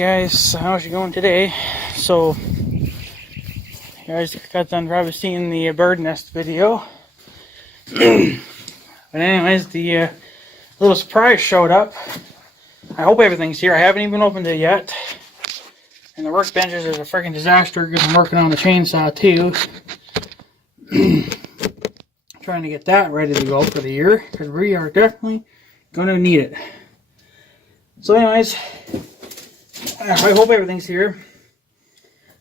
guys, how's it going today? So, you guys got done probably seeing the bird nest video. But anyways, the little surprise showed up. I hope everything's here. I haven't even opened it yet. And the workbenches is a freaking disaster because I'm working on the chainsaw too. Trying to get that ready to go for the year because we are definitely going to need it. So anyways, I hope everything's here.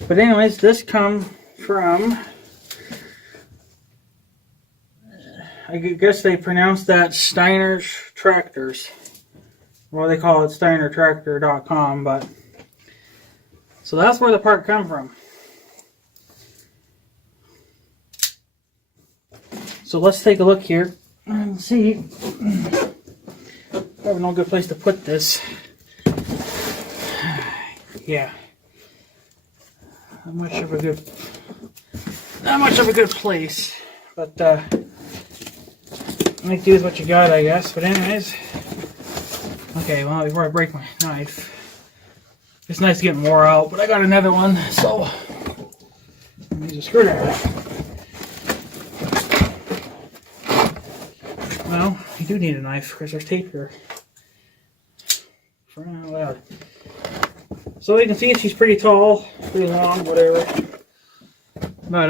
But anyways, this comes from, I guess they pronounce that Steiner's Tractors. Well, they call it steinertractor.com, but so that's where the part come from. So let's take a look here and see. Probably no good place to put this. Yeah. Not much of a good place. But make do with what you got, I guess. But anyways. Okay, well, before I break my knife. It's nice getting wore out, but I got another one, so I'll use a screwdriver. Well, you do need a knife because there's tape here. For crying out loud. So you can see she's pretty tall, pretty long, whatever. But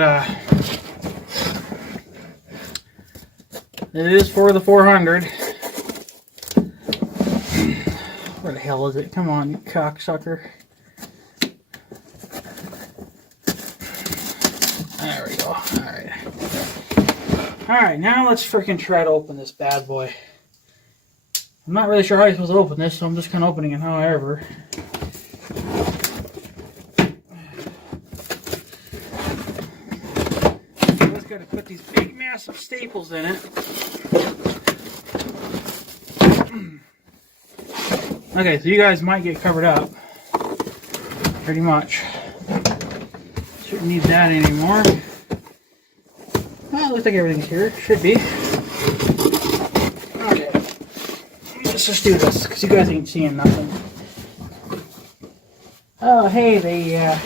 it is for the 400. Where the hell is it? Come on, you cocksucker. There we go. Alright. Alright, now let's freaking try to open this bad boy. I'm not really sure how you're supposed to open this, so I'm just kind of opening it however. I just got to put these big, massive staples in it. Okay, so you guys might get covered up. Pretty much. Shouldn't need that anymore. Well, it looks like everything's here. Should be. Okay. Let's just do this, because you guys ain't seeing nothing. Oh, hey, they,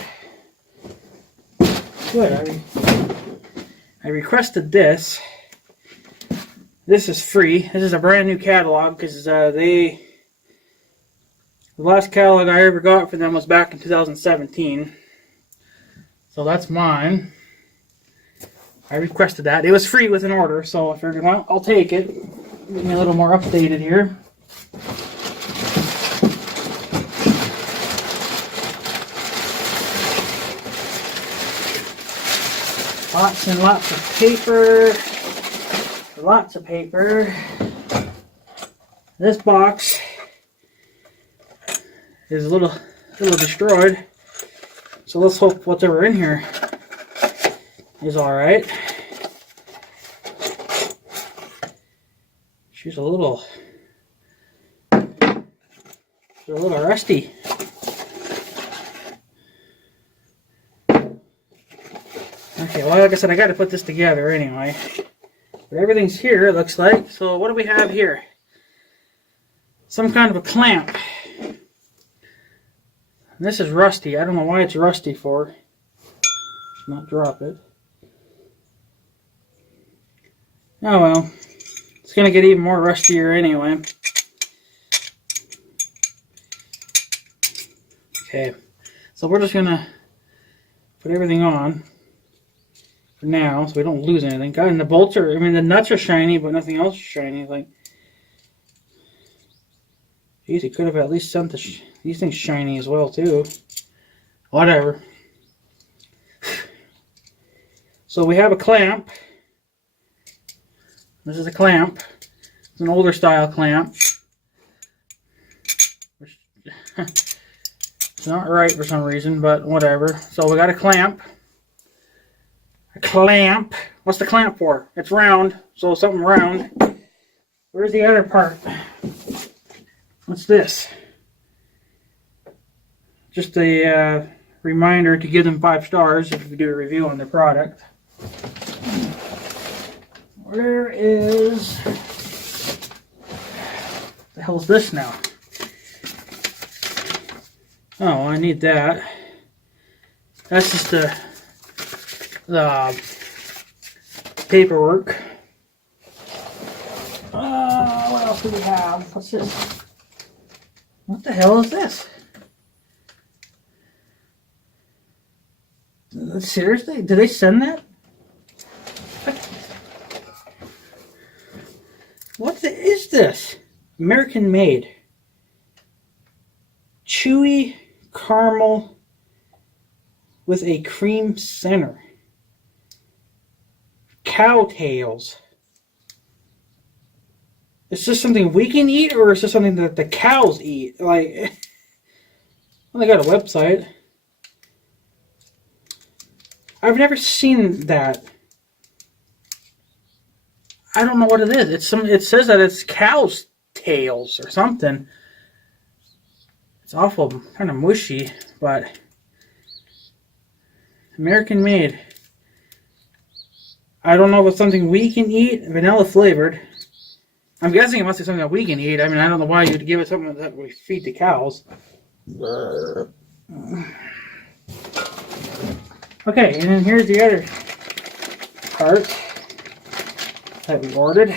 good. I requested this. This is free. This is a brand new catalog, because the last catalog I ever got for them was back in 2017. So that's mine. I requested that. It was free with an order, so I figured, well, I'll take it. Get me a little more updated here. Lots and lots of paper. Lots of paper. This box is a little destroyed, so let's hope whatever in here is all right. She's a little rusty. Okay, well, like I said, I got to put this together anyway. But everything's here, it looks like. So what do we have here? Some kind of a clamp. This is rusty. I don't know why it's rusty for. Let's not drop it. Oh well. It's going to get even more rustier anyway. Okay. So we're just going to put everything on for now so we don't lose anything. God, and the bolts are, I mean, the nuts are shiny, but nothing else is shiny. Like, geez, he could have at least sent these things shiny as well too. Whatever. So we have a clamp. This is a clamp. It's an older style clamp. Which it's not right for some reason, but whatever. So we got a clamp. A clamp. What's the clamp for? It's round, so something round. Where's the other part? What's this? Just a reminder to give them 5 stars if we do a review on their product. Where is... what the hell is this now? Oh, I need that. That's just the paperwork. What else do we have? What's this? What the hell is this? Seriously? Did they send that? What is this? American made. Chewy caramel with a cream center. Cow tails. Is this something we can eat, or is this something that the cows eat? Like, well, they got a website. I've never seen that. I don't know what it is. It says that it's cow's tails or something. It's awful, kind of mushy, but American made. I don't know if it's something we can eat, vanilla flavored. I'm guessing it must be something that we can eat. I mean, I don't know why you'd give it something that we feed the cows. Okay, and then here's the other part that we ordered.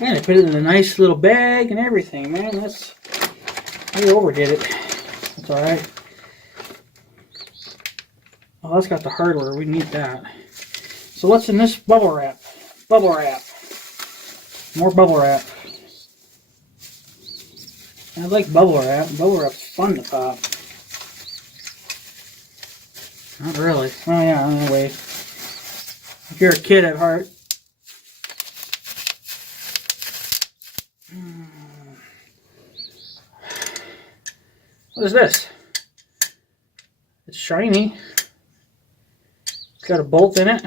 And I put it in a nice little bag and everything, man. We overdid it. That's alright. Oh, that's got the hardware. We need that. So what's in this bubble wrap? Bubble wrap. More bubble wrap. I like bubble wrap. Bubble wrap's fun to pop. Not really. Oh yeah, anyway. If you're a kid at heart. What is this? It's shiny. It's got a bolt in it.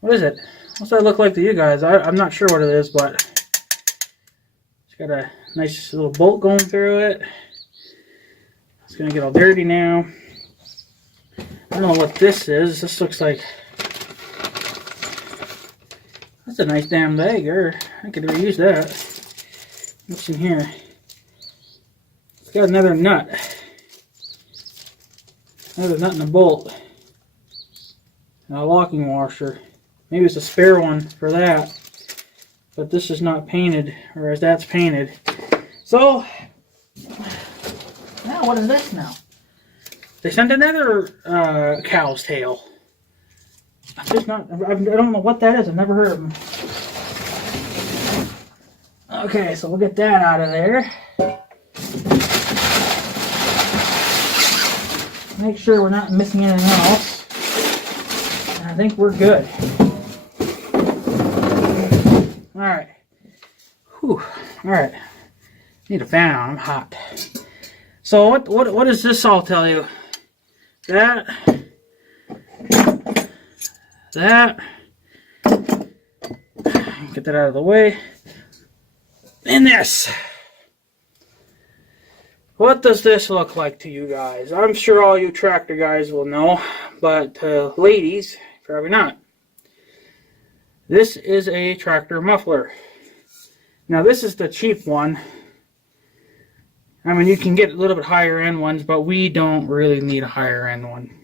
What is it? What's that look like to you guys? I'm not sure what it is, but it's got a nice little bolt going through it. It's going to get all dirty now. I don't know what this is. This looks like... That's a nice damn bag. I could reuse that. What's in here? It's got another nut. Another nut and a bolt. And a locking washer. Maybe it's a spare one for that. But this is not painted, whereas that's painted. So, now what is this now? They sent another cow's tail. I don't know what that is. I've never heard of them. Okay, so we'll get that out of there. Make sure we're not missing anything else. And I think we're good. Alright. Whew. Alright. Need a fan on. I'm hot. So what does this all tell you? That. Get that out of the way. And this. What does this look like to you guys? I'm sure all you tractor guys will know, but ladies, probably not. This is a tractor muffler. Now this is the cheap one. I mean, you can get a little bit higher end ones, but we don't really need a higher end one.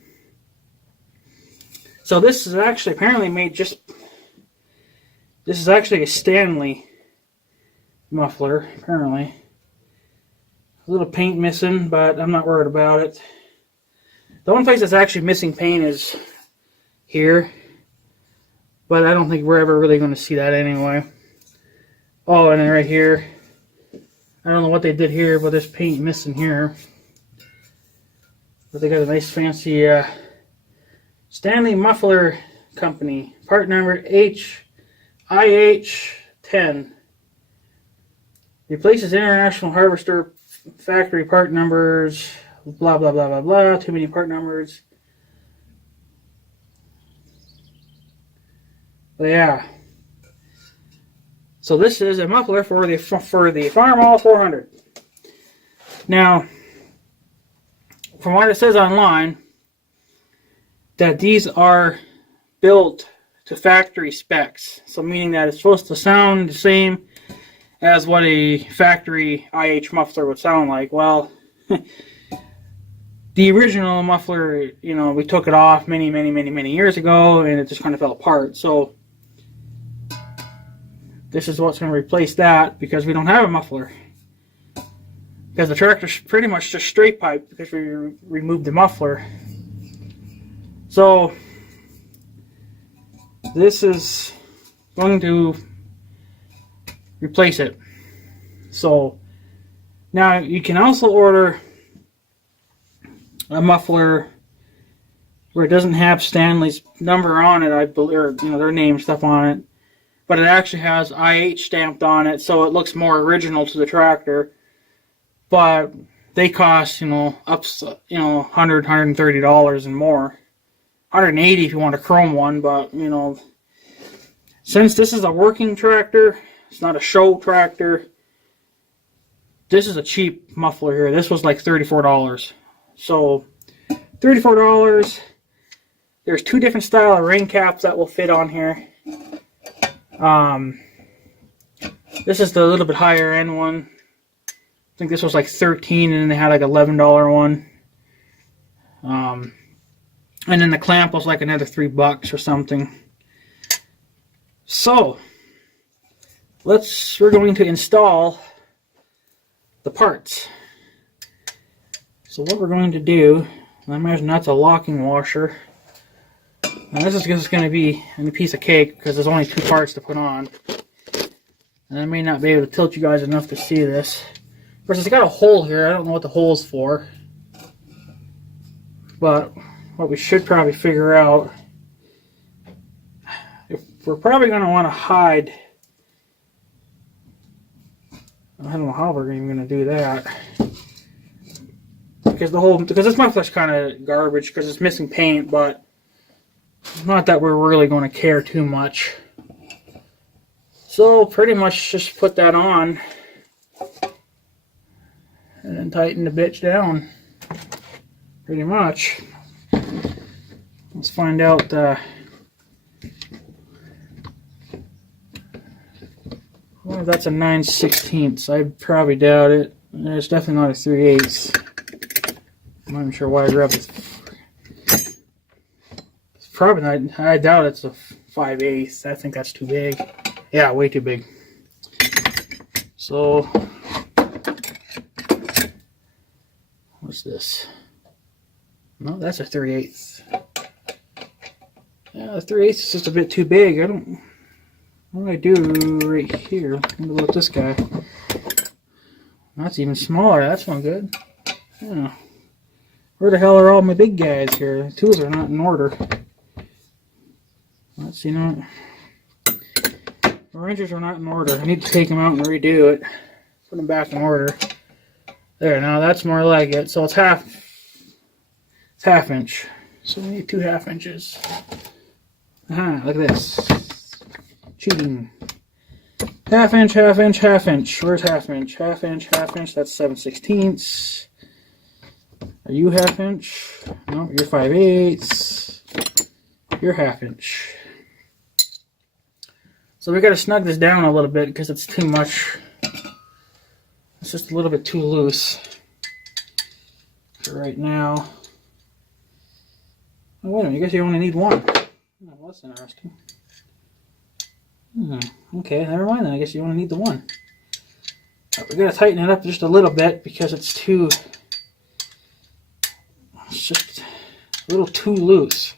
So this is actually apparently made just... This is actually a Stanley muffler, apparently. A little paint missing, but I'm not worried about it. The one place that's actually missing paint is here. But I don't think we're ever really going to see that anyway. Oh, and then right here. I don't know what they did here, but there's paint missing here. But they got a nice fancy Stanley Muffler Company. Part number HIH10. Replaces International Harvester factory part numbers. Blah, blah, blah, blah, blah. Too many part numbers. But yeah. So this is a muffler for the Farmall 400. Now, from what it says online, that these are built to factory specs. So meaning that it's supposed to sound the same as what a factory IH muffler would sound like. Well, the original muffler, you know, we took it off many years ago, and it just kind of fell apart. So this is what's going to replace that, because we don't have a muffler. Because the tractor's pretty much just straight pipe because we removed the muffler. So this is going to replace it. So now you can also order a muffler where it doesn't have Stanley's number on it, I believe, or you know, their name stuff on it, but it actually has IH stamped on it, so it looks more original to the tractor. But they cost, you know, up, you know, $100, $130 and more. $180 if you want a chrome one, but you know, since this is a working tractor, it's not a show tractor. This is a cheap muffler here. This was like $34. So $34. There's two different style of ring caps that will fit on here. This is the little bit higher end one. I think this was like $13, and then they had like $11 one. And then the clamp was like another $3 or something. So we're going to install the parts. So what we're going to do, I imagine that's a locking washer. Now this is just going to be a piece of cake because there's only two parts to put on. And I may not be able to tilt you guys enough to see this. Of course, it's got a hole here. I don't know what the hole's for. But what we should probably figure out, if we're probably going to want to hide, I don't know how we're even going to do that. Because this muffler's kind of garbage because it's missing paint, but not that we're really going to care too much. So pretty much just put that on and then tighten the bitch down. Pretty much. Let's find out. Well, that's a 9/16. I probably doubt it. It's definitely not a 3/8. I'm not even sure why I grabbed this. It's probably not. I doubt it's a 5/8. I think that's too big. Yeah, way too big. So what's this? No, that's a 3/8. Yeah, the 3/8 is just a bit too big. What do I do right here? What about this guy? That's even smaller. That's not good. Yeah. Where the hell are all my big guys here? The tools are not in order. Let's see, no. The wrenches are not in order. I need to take them out and redo it. Put them back in order. There, now that's more like it. So it's half inch. So we need 2 1/2 inches. Look at this. Cheating. 1/2 inch, 1/2 inch, 1/2 inch. Where's 1/2 inch? 1/2 inch, 1/2 inch. That's 7/16. Are you 1/2 inch? No, you're 5/8. You're 1/2 inch. So we got to snug this down a little bit because it's too much. It's just a little bit too loose for right now. Oh, wait a minute, I guess you only need one. Oh, well, that's interesting. Okay, never mind then. I guess you only need the one. But we got to tighten it up just a little bit because it's just a little too loose.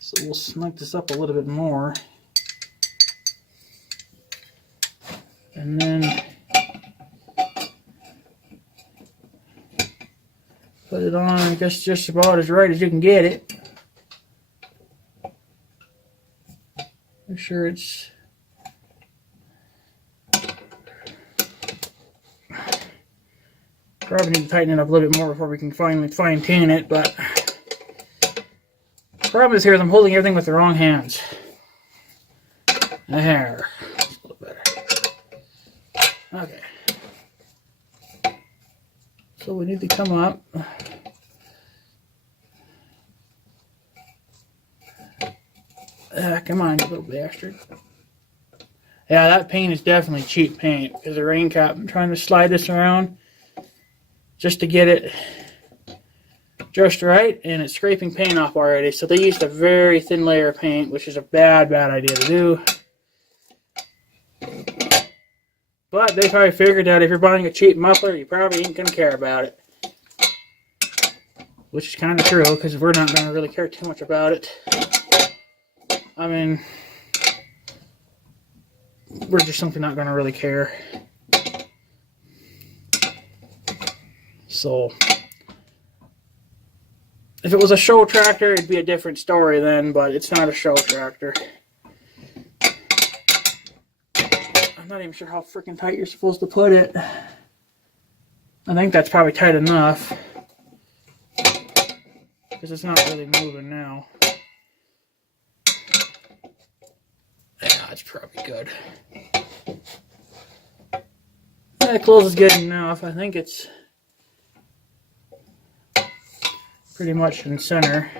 So we'll snug this up a little bit more. And then put it on, I guess, just about as right as you can get it. Make sure it's probably need to tighten it up a little bit more before we can finally fine-tune it, but the problem is here is I'm holding everything with the wrong hands. There. That's a little better. Okay. So we need to come up. Come on, you little bastard. Yeah, that paint is definitely cheap paint because the rain cap. I'm trying to slide this around just to get it just right, and it's scraping paint off already. So they used a very thin layer of paint, which is a bad idea to do. But they probably figured that if you're buying a cheap muffler, you probably ain't gonna care about it. Which is kind of true, because we're not gonna really care too much about it. I mean, we're just simply not gonna really care. So, if it was a show tractor, it'd be a different story then, but it's not a show tractor. I'm not even sure how freaking tight you're supposed to put it. I think that's probably tight enough, because it's not really moving now. Yeah, that's probably good. That close is good enough. I think it's pretty much in center.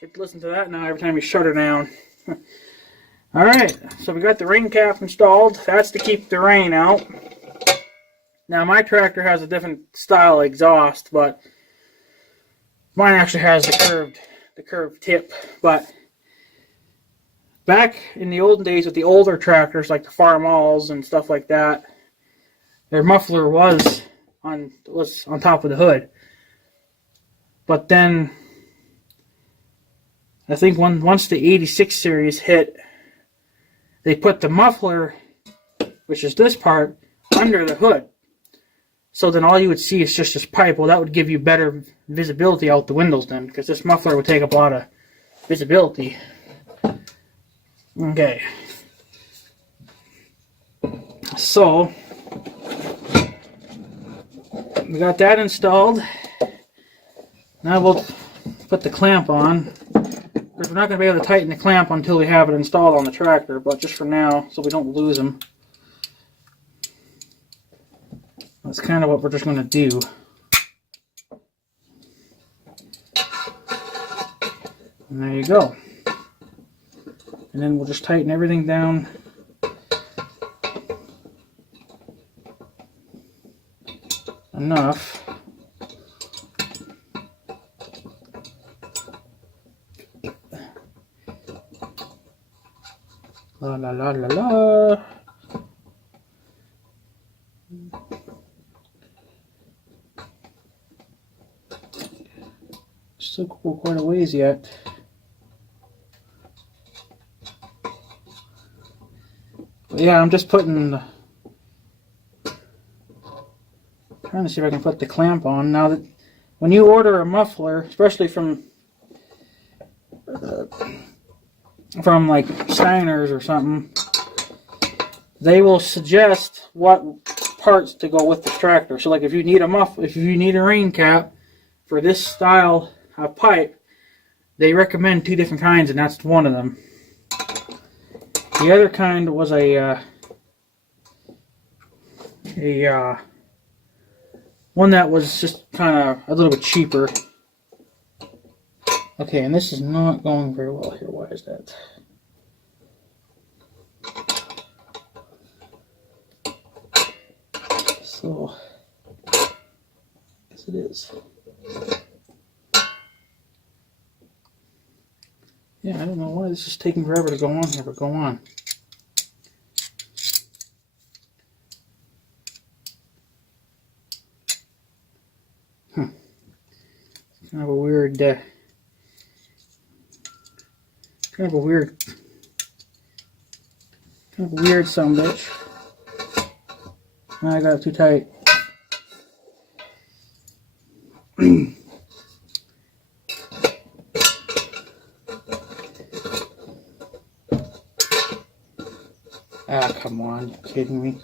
You can listen to that now every time you shut her down. Alright, so we got the rain cap installed. That's to keep the rain out. Now my tractor has a different style exhaust, but mine actually has the curved tip. But back in the olden days with the older tractors, like the farmalls and stuff like that, their muffler was on top of the hood. But then I think once the 86 series hit, they put the muffler, which is this part, under the hood. So then all you would see is just this pipe. Well, that would give you better visibility out the windows then, because this muffler would take up a lot of visibility. Okay. So we got that installed. Now we'll put the clamp on. We're not going to be able to tighten the clamp until we have it installed on the tractor, but just for now, so we don't lose them. That's kind of what we're just going to do. And there you go. And then we'll just tighten everything down. Enough. La la la la la. Still go quite a ways yet. But yeah, I'm just putting the, trying to see if I can put the clamp on. Now that when you order a muffler, especially from like Steiner's or something, they will suggest what parts to go with the tractor. So like if you need a rain cap for this style of pipe, they recommend 2 different kinds, and that's one of them. The other kind was a one that was just kind of a little bit cheaper. Okay, and this is not going very well here. Why is that? So, yes it is. Yeah, I don't know why this is taking forever to go on here, but go on. Kind of a weird, kind of a weird sumbitch. I got it too tight. Ah, come on, you kidding me?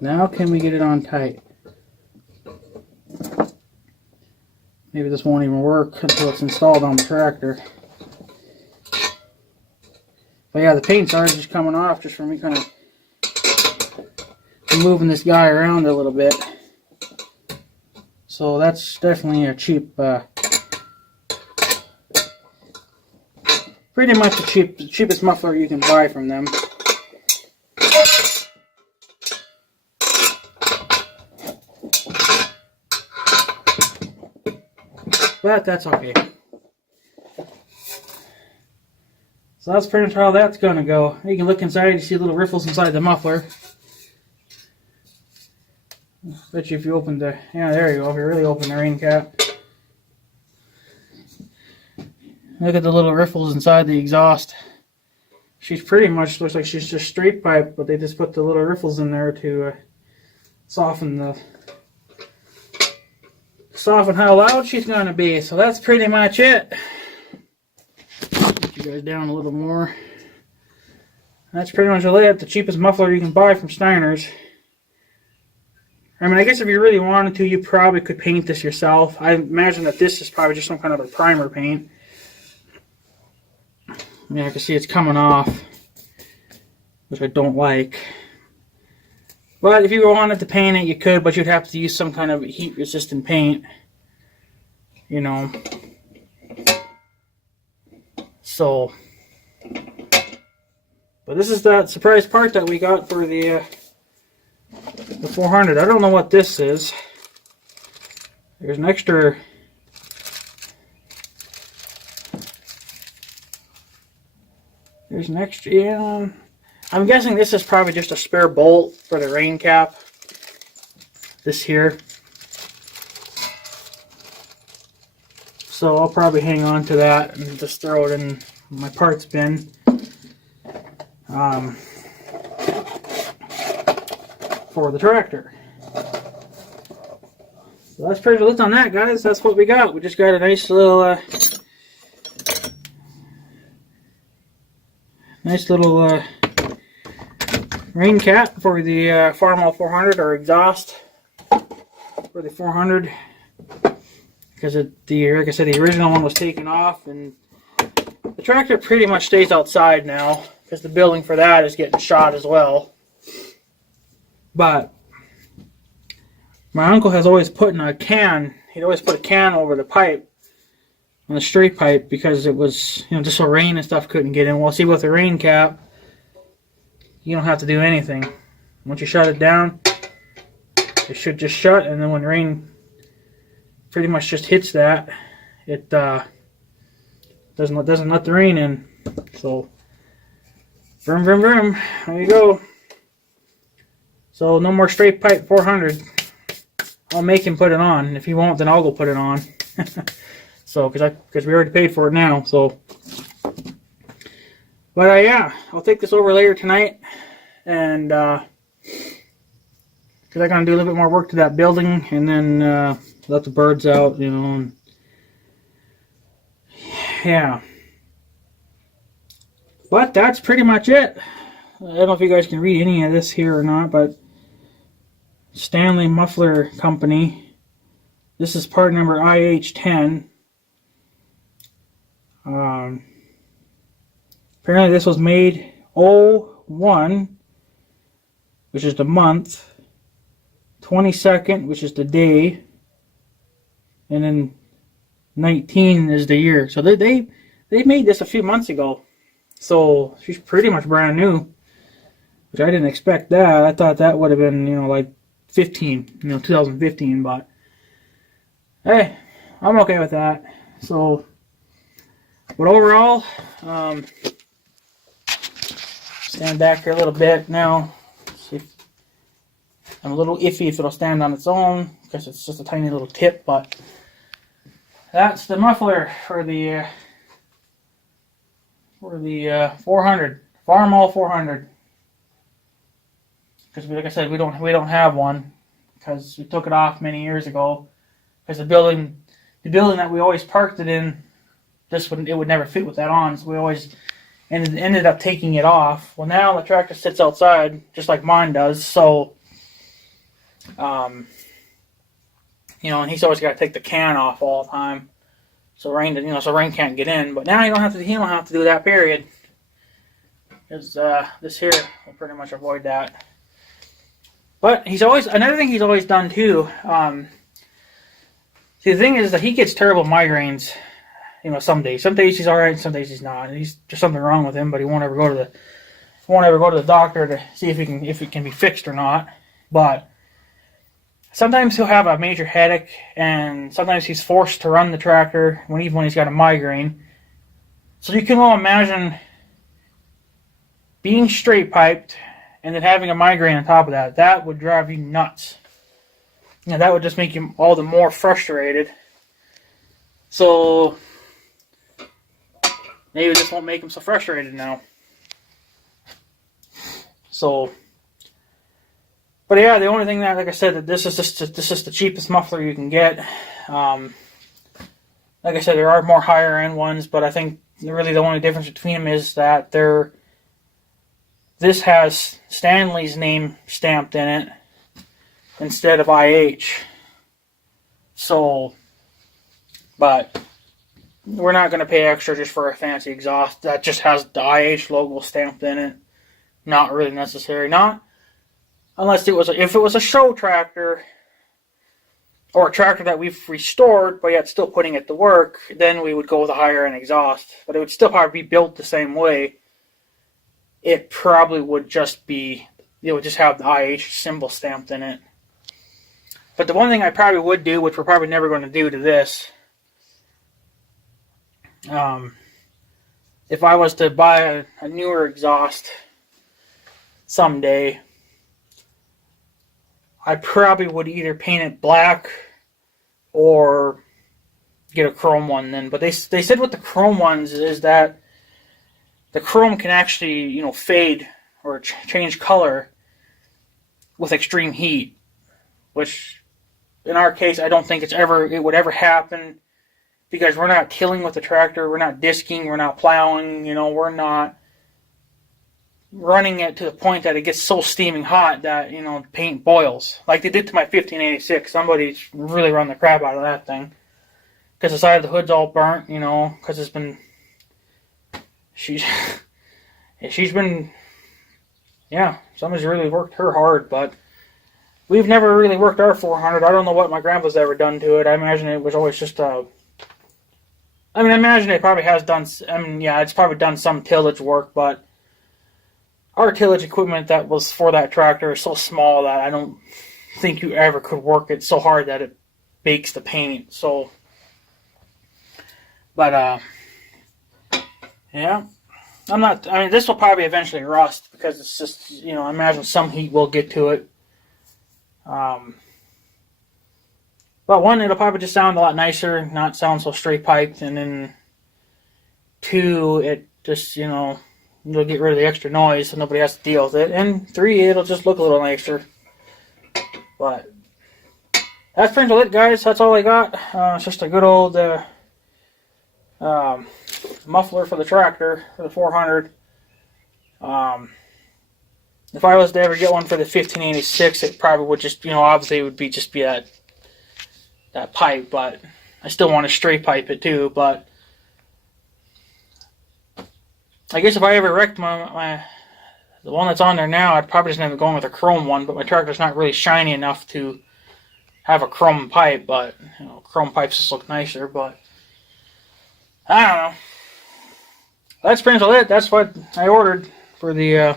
Now can we get it on tight? Maybe this won't even work until it's installed on the tractor. But yeah, the paint's already just coming off just from me kind of moving this guy around a little bit. So that's definitely a cheap, pretty much the cheapest muffler you can buy from them. But that's okay. So that's pretty much how that's gonna go. You can look inside, you see little riffles inside the muffler. Bet you if you open the, yeah, there you go, if you really open the rain cap. Look at the little riffles inside the exhaust. She's pretty much, looks like she's just straight pipe, but they just put the little riffles in there to soften how loud she's gonna be. So that's pretty much it. Get you guys down a little more. That's pretty much it. The cheapest muffler you can buy from Steiner's. I mean, I guess if you really wanted to, you probably could paint this yourself. I imagine that this is probably just some kind of a primer paint. Yeah, I can see it's coming off, which I don't like. But if you wanted to paint it, you could, but you'd have to use some kind of heat-resistant paint. You know. So, but this is that surprise part that we got for the 400. I don't know what this is. There's an extra. There's an extra. Yeah, I'm guessing this is probably just a spare bolt for the rain cap. This here. So I'll probably hang on to that and just throw it in my parts bin. For the tractor. So that's pretty much it on that, guys. That's what we got. We just got a nice little rain cap for the farmall 400, or exhaust for the 400, because like I said, the original one was taken off, and the tractor pretty much stays outside now because the building for that is getting shot as well. But my uncle has always put in a can. He'd always put a can over the pipe, on the straight pipe, because it was, just so rain and stuff couldn't get in. Well, see, with the rain cap, you don't have to do anything. Once you shut it down, it should just shut, and then when rain pretty much just hits that, it doesn't let the rain in. So, vroom, vroom, vroom. There you go. So no more straight pipe 400. I'll make him put it on. If he won't, then I'll go put it on. So, because we already paid for it now. So, but yeah, I'll take this over later tonight, and because I'm gonna do a little bit more work to that building, and then let the birds out, and yeah. But that's pretty much it. I don't know if you guys can read any of this here or not, but Stanley Muffler Company. This is part number IH10. Apparently this was made 01, which is the month, 22nd, which is the day, and then 19 is the year. So they made this a few months ago. So she's pretty much brand new, which I didn't expect that. I thought that would have been, like 2015, but hey, I'm okay with that. So, but overall, stand back here a little bit now. See if, I'm a little iffy if it'll stand on its own, because it's just a tiny little tip, but that's the muffler for the 400, farmall 400. Because, like I said, we don't have one, because we took it off many years ago. Because the building that we always parked it in, it would never fit with that on, so we always ended up taking it off. Well, now the tractor sits outside, just like mine does. So And he's always got to take the can off all the time, so rain can't get in. But now he don't have to do that, period. Because this here will pretty much avoid that. But another thing he's always done too. See, the thing is that he gets terrible migraines. Some days he's all right, some days he's not. There's something wrong with him, but he won't ever go to the doctor to see if it can be fixed or not. But sometimes he'll have a major headache, and sometimes he's forced to run the tractor even when he's got a migraine. So you can well imagine being straight piped and then having a migraine on top of that. That would drive you nuts. That would just make you all the more frustrated. So maybe this won't make him so frustrated now. So, but yeah, the only thing that, like I said, that this is the cheapest muffler you can get. Like I said, there are more higher end ones, but I think really the only difference between them is that this has Stanley's name stamped in it instead of IH. So, but we're not going to pay extra just for a fancy exhaust that just has the IH logo stamped in it. Not really necessary. Not unless if it was a show tractor or a tractor that we've restored but yet still putting it to work, then we would go with a higher end exhaust. But it would still probably be built the same way. It probably would just have the IH symbol stamped in it. But the one thing I probably would do, which we're probably never going to do to this, if I was to buy a newer exhaust someday, I probably would either paint it black or get a chrome one then. But they said with the chrome ones is that the chrome can actually, fade or change color with extreme heat, which in our case I don't think it would ever happen, because we're not tilling with the tractor, we're not disking, we're not plowing, we're not running it to the point that it gets so steaming hot that, the paint boils. Like they did to my 1586. Somebody's really run the crap out of that thing. Because the side of the hood's all burnt, because it's been... She's been... Yeah, somebody's really worked her hard, but we've never really worked our 400. I don't know what my grandpa's ever done to it. I imagine it was always just a... I imagine it probably has done... it's probably done some tillage work, but our tillage equipment that was for that tractor is so small that I don't think you ever could work it so hard that it bakes the paint. So, but yeah, this will probably eventually rust because it's just, I imagine some heat will get to it. But one, it'll probably just sound a lot nicer, not sound so straight piped, and then two, it just, it'll get rid of the extra noise so nobody has to deal with it. And three, it'll just look a little nicer. But that's pretty much it, guys. That's all I got. It's just a good old muffler for the tractor, for the 400. If I was to ever get one for the 1586, it probably would just, obviously it would be that pipe, but I still want to straight pipe it too. But I guess if I ever wrecked the one that's on there now, I'd probably just end up going with a chrome one, but my tractor's not really shiny enough to have a chrome pipe, but, chrome pipes just look nicer, but I don't know. That's pretty much it. That's what I ordered for the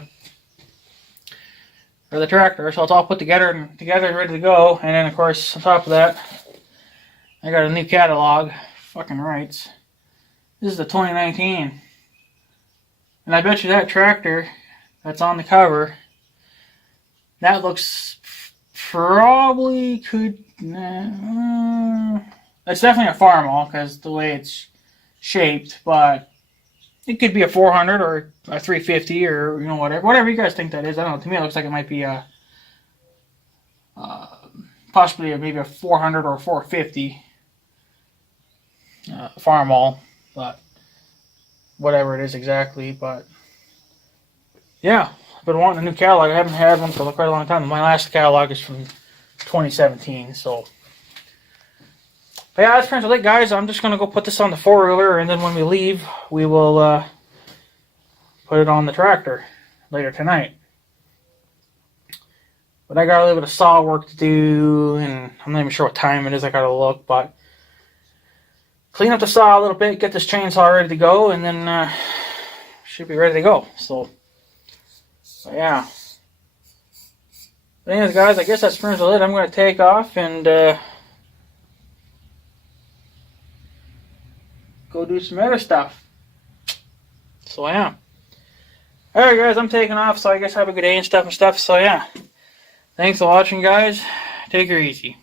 tractor, so it's all put together and ready to go. And then, of course, on top of that, I got a new catalog. Fucking rights. This is the 2019. And I bet you that tractor that's on the cover, that looks probably could... it's definitely a farmall because the way it's shaped, but it could be a 400 or a 350 or, whatever you guys think that is. I don't know. To me, it looks like it might be a possibly maybe a 400 or a 450 farmall, but whatever it is exactly. But yeah, I've been wanting a new catalog. I haven't had one for quite a long time. My last catalog is from 2017. So, but yeah, that's pretty much it, guys. I'm just gonna go put this on the 4-wheeler, and then when we leave, we will put it on the tractor later tonight. But I got a little bit of saw work to do, and I'm not even sure what time it is. I gotta look, but clean up the saw a little bit, get this chainsaw ready to go, and then should be ready to go. So yeah. But anyways, guys, I guess that's pretty much it. I'm going to take off and go do some other stuff. So yeah. Alright, guys, I'm taking off, so I guess have a good day and stuff. So yeah. Thanks for watching, guys. Take her easy.